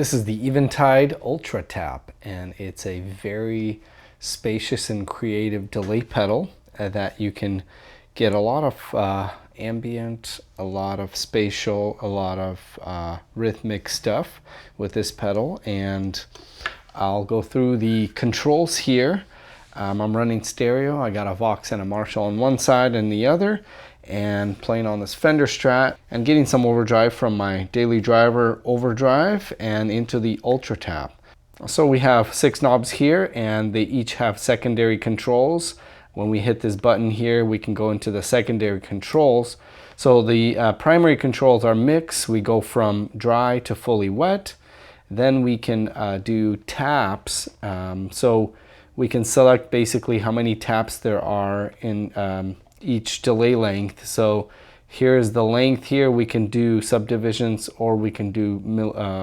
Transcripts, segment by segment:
This is the Eventide Ultratap, and it's a very spacious and creative delay pedal that you can get a lot of ambient, a lot of spatial, a lot of rhythmic stuff with this pedal. And I'll go through the controls here. I'm running stereo. I got a Vox and a Marshall on one side and the other, and playing on this Fender Strat and getting some overdrive from my daily driver Overdrive and into the Ultratap. So we have 6 knobs here, and they each have secondary controls. When we hit this button here, we can go into the secondary controls. So the primary controls are mix. We go from dry to fully wet. Then we can do taps. So we can select basically how many taps there are in each delay length. So here's the length here. We can do subdivisions, or we can do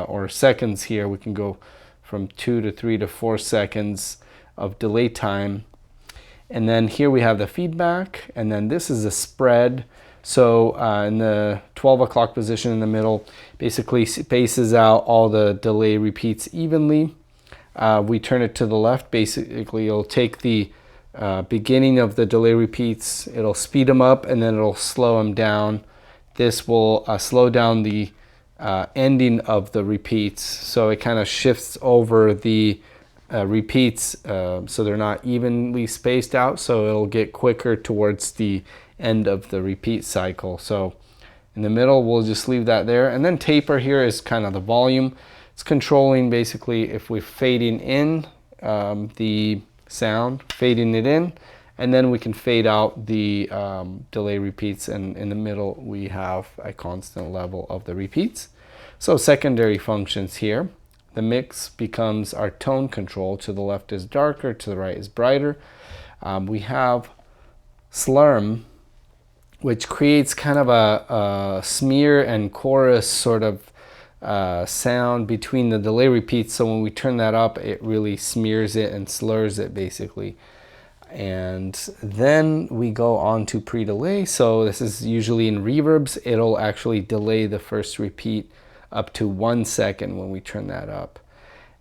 or seconds here. We can go from 2 to 3 to 4 seconds of delay time. And then here we have the feedback, and then this is a spread. So in the 12 o'clock position in the middle, basically spaces out all the delay repeats evenly. We turn it to the left. Basically, it'll take the beginning of the delay repeats, it'll speed them up, and then it'll slow them down. This will slow down the ending of the repeats, so it kind of shifts over the repeats, so they're not evenly spaced out, so it'll get quicker towards the end of the repeat cycle. So in the middle, we'll just leave that there. And then taper here is kind of the volume. It's controlling basically if we're fading in the sound, fading it in, and then we can fade out the delay repeats, and in the middle we have a constant level of the repeats. So secondary functions here. The mix becomes our tone control. To the left is darker, to the right is brighter. We have slurm, which creates kind of a smear and chorus sort of sound between the delay repeats. So when we turn that up, it really smears it and slurs it basically. And then we go on to pre-delay. So this is usually in reverbs. It'll actually delay the first repeat up to 1 second when we turn that up.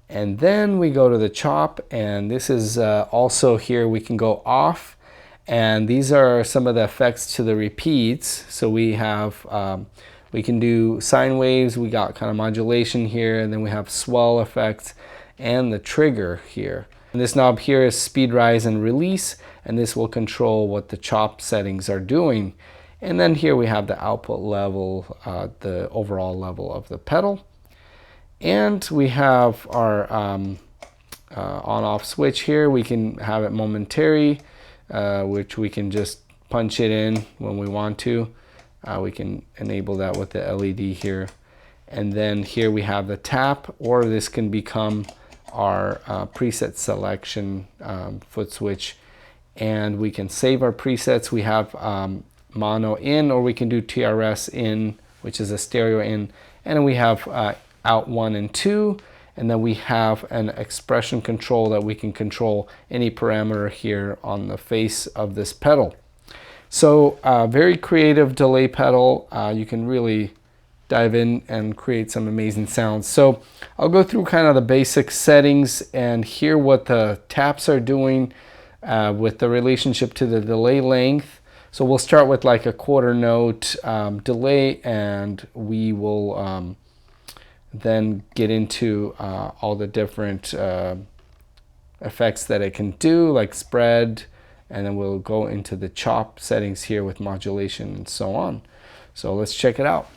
And then we go to the chop, and this is also here we can go off, and these are some of the effects to the repeats. So we have we can do sine waves, we got kind of modulation here, and then we have swell effects and the trigger here. And this knob here is speed rise and release, and this will control what the chop settings are doing. And then here we have the output level, the overall level of the pedal. And we have our on-off switch here. We can have it momentary, which we can just punch it in when we want to. We can enable that with the LED here. And then here we have the tap, or this can become our preset selection foot switch. And we can save our presets. We have mono in, or we can do TRS in, which is a stereo in. And then we have out 1 and 2. And then we have an expression control that we can control any parameter here on the face of this pedal. So very creative delay pedal. You can really dive in and create some amazing sounds. So I'll go through kind of the basic settings and hear what the taps are doing with the relationship to the delay length. So we'll start with like a quarter note delay, and we will then get into all the different effects that it can do, like spread, and then we'll go into the chop settings here with modulation and so on. So let's check it out.